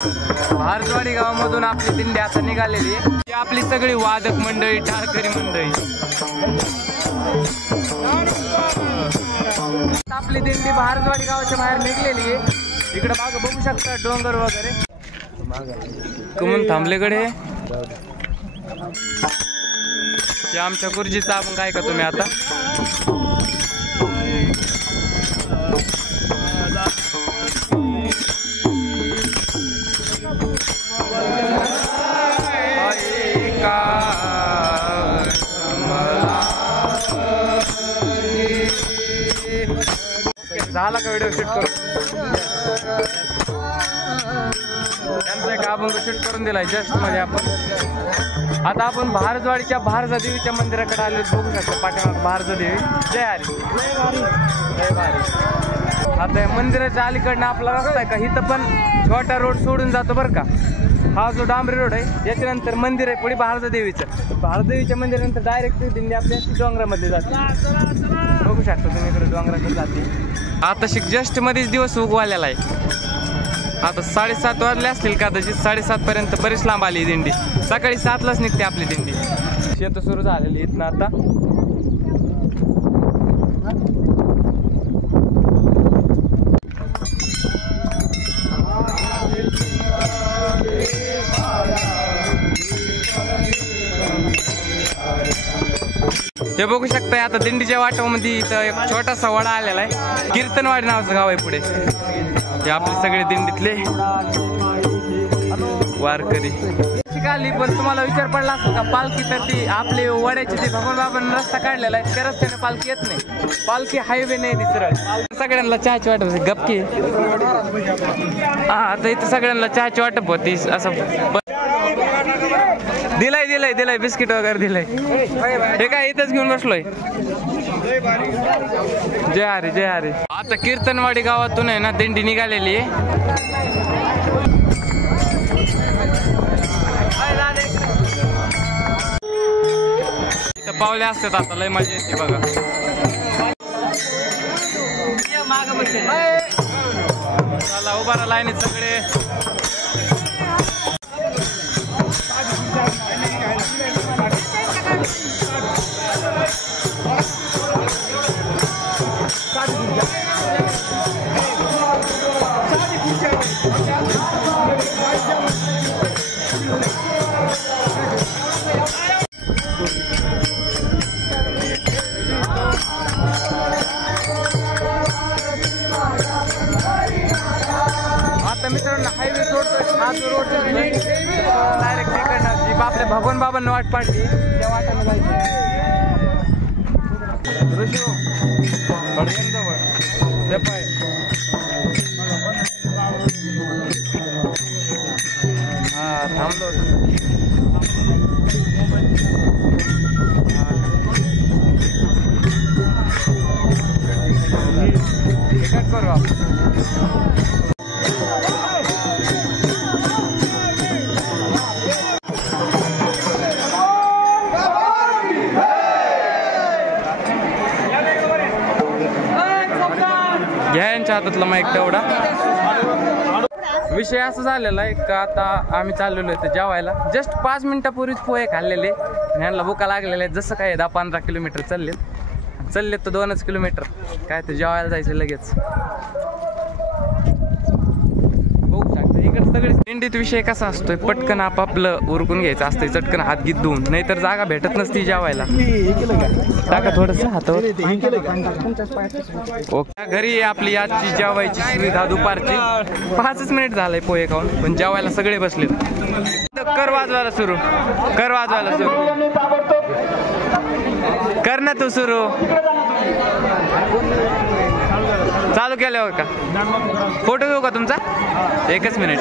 भारजवाडी गावामधून आपली दिंडी आता निघालेली आहे. ही आपली सगळी वादक मंडळी, टाळकरी मंडळी. आपली दिंडी भारजवाडी गावाच्या बाहेर निघलेली आहे. इकडे मागं बघू शकता डोंगर वगैरे. कमून थांबलेकडे हे आमच्या गुरुजीचा आपण काय का तुम्ही आता झाला का व्हिडिओ शूट करून त्यांचा एक अभंग शूट करून दिलाय जस्ट मध्ये. आता आपण भारजवाडीच्या भारजा देवीच्या मंदिराकडे आलो. बघू शकतो पाठीमागे भारजा देवी. जय हरी जय भारी. आता या मंदिराच्या अलीकडनं आपला रस्ता आहे का इथं पण छोटा रोड सोडून जातो बरं का. हा जो डांबरी रोड आहे याच्यानंतर मंदिर आहे पुढे भारजा देवीचं. भारजा देवीच्या मंदिरानंतर डायरेक्ट दिंडी आपल्या डोंगरामध्ये जाते. बघू शकता तुम्ही इकडे डोंगराकडे जाते. आता जस्ट मध्येच दिवस उगवालेला आहे. आता 7:30 वाजले असतील कदाचित. 7:30 पर्यंत बरीच लांब आली दिंडी. सकाळी 7लाच निघते आपली दिंडी. शेत सुरू झालेली इथनं आता. हे बघू शकताय आता दिंडीच्या वाटामध्ये इथं एक छोटासा वडा आलेला आहे. कीर्तनवाडी नावाचं गाव आहे पुढे. हे आपले सगळे दिंडीतले वारकरी. शिकाली पण तुम्हाला विचार पडला असतो का पालखी तर ती आपली वड्याची ती भगवान बाबांनी रस्ता काढलेला आहे त्या रस्त्याने पालखी येत नाही. पालखी हायवे नाही ती सरळ. सगळ्यांना चहाची वाटप होती गपकी. हा आता इथं सगळ्यांना चहाची वाटप होती. असं दिलाय दिलाय दिलाय बिस्किट वगैरे दिलाय. हे काय इथंच घेऊन बसलोय. जय हरी जय हरी. आता कीर्तनवाडी गावातून आहे ना दिंडी निघालेली आहे. इथं पावले असतात आता लय मजा येते बघा. चला उभा राहा लाईनीत सगळे. आता मित्रांनो हायवे सोडतोय. हा जो रोड डायरेक्ट तिकडनं जी आपल्या भगवान बाबांना वाट पाडली त्या वाटाने जायचं. हा थांबलो कट करू आपण. घ्या यांच्या हातातला माईक तेवढा. विषय असं झालेला आहे का आता आम्ही चाललेलो आहे जेवायला. जस्ट 5 मिनिटापूर्वीच पोहे खाल्लेले. ह्यांना भुका लागलेले आहेत. जसं काय 10-15 किलोमीटर चालले तर 2च किलोमीटर काय तर जेवायला जायचं लगेच. बघू शकता इकडे सगळे दिंडीत विषय कसा असतोय पटकन आपापलं उरकून घ्यायचं असतंय. चटकन हात गीत धुवून नाहीतर जागा भेटत नसती जेवायला. टाका थोडस हातावर. ओके घरी आपली आजची जेवायची सुविधा दुपारची. 5च मिनिट झालंय पोहे खाऊन पण जेवायला सगळे बसले. कर वाजवायला सुरू. कर वाजवायला सुरू. कर ना तू सुरू. चालू केल्यावर का फोटो घेऊ का तुमचा? 1च मिनिट.